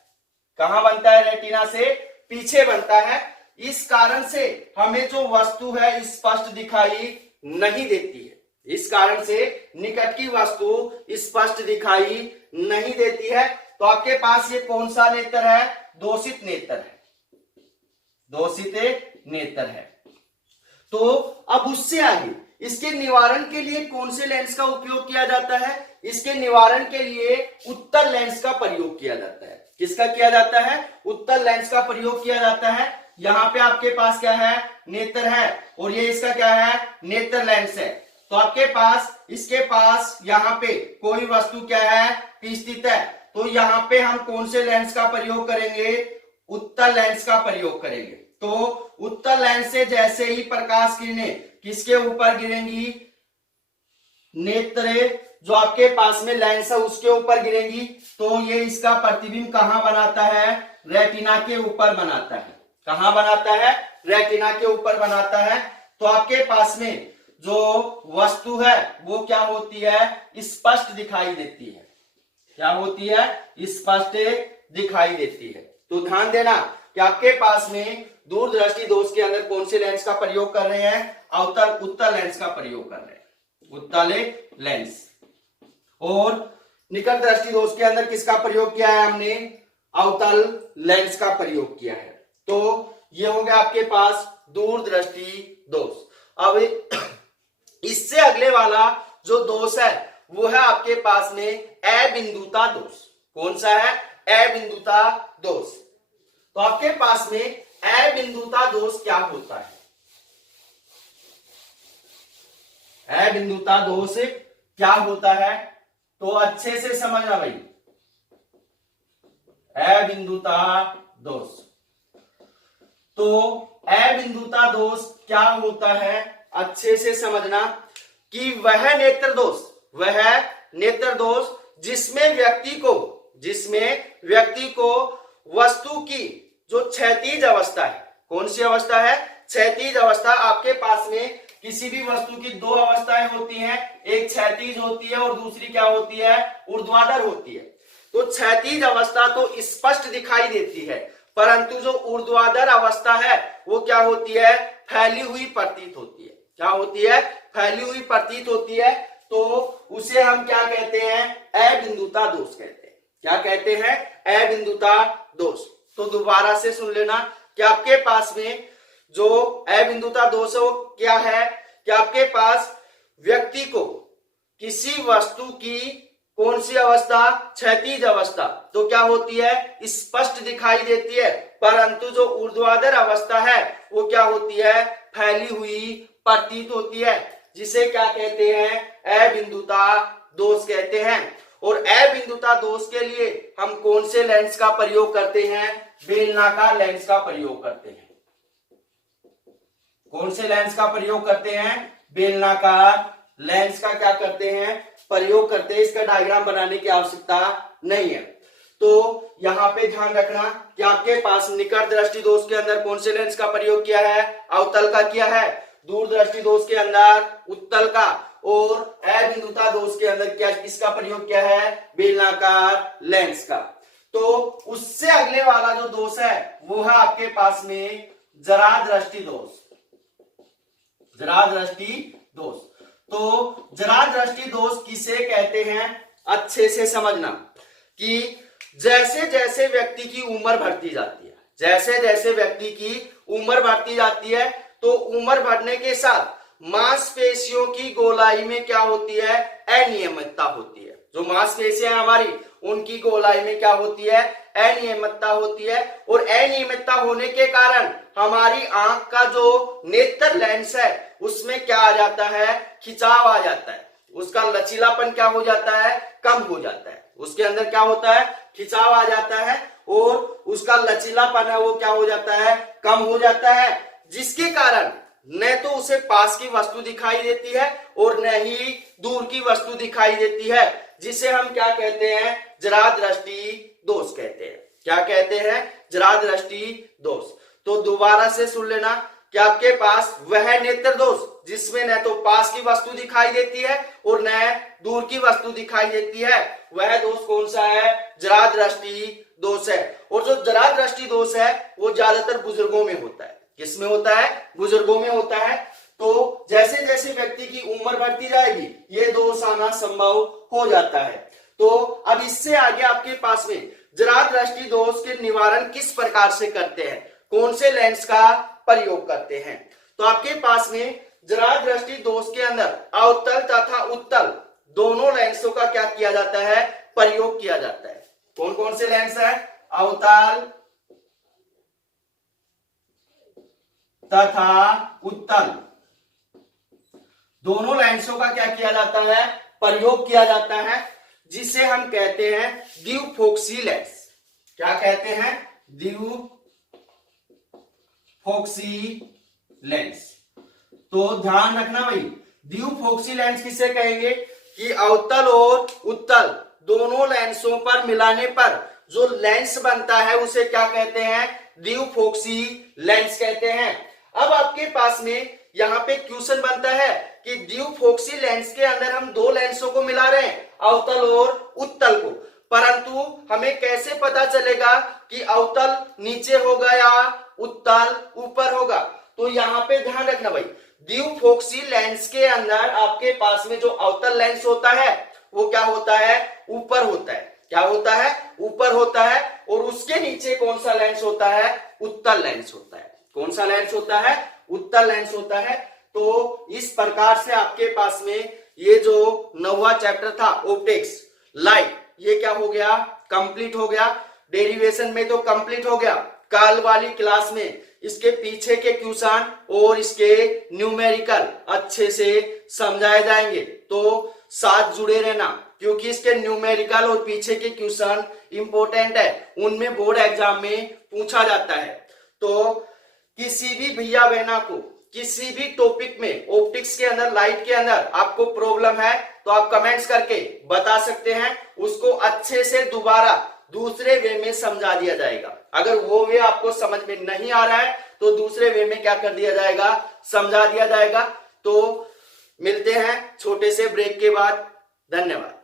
कहां बनता है, रेटिना से पीछे बनता है। इस कारण से हमें जो वस्तु है स्पष्ट दिखाई नहीं देती है, इस कारण से निकट की वस्तु स्पष्ट दिखाई नहीं देती है। तो आपके पास ये कौन सा नेत्र है, दोषित नेत्र है, दोषित नेत्र है। तो अब उससे आगे इसके निवारण के लिए कौन से लेंस का उपयोग किया जाता है, इसके निवारण के लिए उत्तल लेंस का प्रयोग किया जाता है। किसका किया जाता है, उत्तल लेंस का प्रयोग किया जाता है। यहाँ पे आपके पास क्या है, नेत्र है और ये इसका क्या है, नेत्र लेंस है। तो आपके पास इसके पास यहाँ पे कोई वस्तु क्या है, स्थित है। तो यहाँ पे हम कौन से लेंस का प्रयोग करेंगे, उत्तल लेंस का प्रयोग करेंगे। तो उत्तल लेंस से जैसे ही प्रकाश किरणें किसके ऊपर गिरेंगी, नेत्र जो आपके पास में लेंस है उसके ऊपर गिरेंगी, तो ये इसका प्रतिबिंब कहां बनाता है, रेटिना के ऊपर बनाता है। कहां बनाता है, रेटिना के ऊपर बनाता है। तो आपके पास में जो वस्तु है वो क्या होती है, स्पष्ट दिखाई देती है। क्या होती है, स्पष्ट दिखाई देती है। तो ध्यान देना कि आपके पास में दूरदृष्टि दोष के अंदर कौन से लेंस का प्रयोग कर रहे हैं, उत्तल लेंस का प्रयोग कर रहे हैं, उत्तल लेंस। और निकट दृष्टि दोष के अंदर किसका प्रयोग किया है हमने, अवतल लेंस का प्रयोग किया है। तो ये हो गया आपके पास दूरदृष्टि दोष। अब इससे अगले वाला जो दोष है वो है आपके पास में अबिंदुता दोष। कौन सा है, अबिंदुता दोष। तो आपके पास में अबिंदुता दोष क्या होता है, अबिंदुता दोष क्या होता है, तो अच्छे से समझना भाई। अबिंदुता दोष, तो अबिंदुता दोष क्या होता है, अच्छे से समझना कि वह नेत्र दोष जिसमें व्यक्ति को वस्तु की जो क्षैतिज अवस्था है, कौन सी अवस्था है, क्षैतिज अवस्था। आपके पास में किसी भी वस्तु की दो अवस्थाएं होती हैं, एक क्षैतिज होती है और दूसरी क्या होती है, ऊर्ध्वाधर होती है। तो क्षैतिज अवस्था तो स्पष्ट दिखाई देती है, परंतु जो ऊर्ध्वाधर अवस्था है वो क्या होती है, फैली हुई प्रतीत होती है। क्या होती है, फैली हुई प्रतीत होती है। तो उसे हम क्या कहते हैं, अबिंदुता दोष कहते हैं। क्या कहते हैं, अबिंदुता दोष। तो दोबारा से सुन लेना कि आपके पास में जो अबिंदुता दोष है वो क्या है, कि आपके पास व्यक्ति को किसी वस्तु की कौन सी अवस्था, क्षैतिज अवस्था तो क्या होती है, स्पष्ट दिखाई देती है, परंतु जो ऊर्ध्वाधर अवस्था है वो क्या होती है, फैली हुई प्रतीत होती है, जिसे क्या कहते हैं, अबिंदुता दोष कहते हैं। और अबिंदुता दोष के लिए हम कौन से लेंस का प्रयोग करते हैं, बेलनाकार लेंस का प्रयोग करते हैं। कौन से लेंस का प्रयोग करते हैं, बेलनाकार लेंस का क्या करते हैं, प्रयोग करते हैं। इसका डायग्राम बनाने की आवश्यकता नहीं है। तो यहां पे ध्यान रखना कि आपके पास निकट दृष्टि दोष के अंदर कौन से लेंस का प्रयोग किया है, अवतल का किया है, दूरदृष्टि दोष के अंदर उत्तल का, और अबिंदुता दोष के अंदर क्या किसका प्रयोग किया है, बेलनाकार लेंस का। तो उससे अगले वाला जो दोष है वो है आपके पास में जरा दृष्टि दोष, जरा दृष्टि दोष। तो जरा दृष्टि दोष किसे कहते हैं, अच्छे से समझना कि जैसे जैसे व्यक्ति की उम्र बढ़ती जाती है, जैसे जैसे व्यक्ति की उम्र बढ़ती जाती है, तो उम्र बढ़ने के साथ मांसपेशियों की गोलाई में क्या होती है, अनियमितता होती है। जो मांसपेशियां हमारी उनकी गोलाई में क्या होती है, अनियमितता होती है। और अनियमितता होने के कारण हमारी आंख का जो नेत्र लेंस है उसमें क्या आ जाता है, खिंचाव आ जाता है, उसका लचीलापन क्या हो जाता है, कम हो जाता है। उसके अंदर क्या होता है, खिंचाव आ जाता है और उसका लचीलापन है वो क्या हो जाता है, कम हो जाता है, जिसके कारण न तो उसे पास की वस्तु दिखाई देती है और न ही दूर की वस्तु दिखाई देती है, जिसे हम क्या कहते हैं, जरा दृष्टि दोष कहते हैं। क्या कहते हैं, जरा दृष्टि दोष। तो दोबारा से सुन लेना कि आपके पास वह नेत्र दोष जिसमें न तो पास की वस्तु दिखाई देती है और न दूर की वस्तु दिखाई देती है, वह दोष कौन सा है, जरा दृष्टि दोष है। और जो जरा दृष्टि दोष है वो ज्यादातर बुजुर्गों में होता है। किसमें होता है, बुजुर्गों में होता है। तो जैसे जैसे व्यक्ति की उम्र बढ़ती जाएगी ये दोष आना संभव हो जाता है। तो अब इससे आगे आपके पास में जरा दृष्टि दोष के निवारण किस प्रकार से करते हैं, कौन से लेंस का प्रयोग करते हैं। तो आपके पास में जरा दृष्टि दोष के अंदर अवतल तथा उत्तल दोनों लेंसों का क्या किया जाता है, प्रयोग किया जाता है। कौन कौन से लेंस है, अवतल तथा उत्तल दोनों लेंसों का क्या किया जाता है, प्रयोग किया जाता है, जिसे हम कहते हैं द्विफोक्सी लेंस। क्या कहते हैं, द्विफोक्सी लेंस। तो ध्यान रखना भाई, द्विफोक्सी लेंस किसे कहेंगे कि अवतल और उत्तल दोनों लेंसों पर मिलाने पर जो लेंस बनता है उसे क्या कहते हैं, द्विफोक्सी लेंस कहते हैं। अब आपके पास में यहां पे क्वेश्चन बनता है कि द्विफोक्सी लेंस के अंदर हम दो लेंसों को मिला रहे हैं, अवतल और उत्तल को, परंतु हमें कैसे पता चलेगा कि अवतल नीचे होगा या उत्तल ऊपर होगा। तो यहाँ पे ध्यान रखना भाई, द्विफोक्सी लेंस के अंदर आपके पास में जो अवतल लेंस होता है वो क्या होता है, ऊपर होता है। क्या होता है, ऊपर होता है। और उसके नीचे कौन सा लेंस होता है, उत्तल लेंस होता है। कौन सा लेंस होता है, उत्तल लेंस होता है। तो इस प्रकार से आपके पास में ये जो 9वां चैप्टर था ऑप्टिक्स लाइट, ये क्या हो गया, कंप्लीट हो गया। डेरिवेशन में तो कंप्लीट हो गया। कल वाली क्लास में इसके पीछे के क्वेश्चन और इसके न्यूमेरिकल अच्छे से समझाए जाएंगे, तो साथ जुड़े रहना, क्योंकि इसके न्यूमेरिकल और पीछे के क्वेश्चन इंपॉर्टेंट है, उनमें बोर्ड एग्जाम में पूछा जाता है। तो किसी भी भैया बहना को किसी भी टॉपिक में ऑप्टिक्स के अंदर, लाइट के अंदर आपको प्रॉब्लम है तो आप कमेंट्स करके बता सकते हैं, उसको अच्छे से दोबारा दूसरे वे में समझा दिया जाएगा। अगर वो वे आपको समझ में नहीं आ रहा है तो दूसरे वे में क्या कर दिया जाएगा, समझा दिया जाएगा। तो मिलते हैं छोटे से ब्रेक के बाद। धन्यवाद।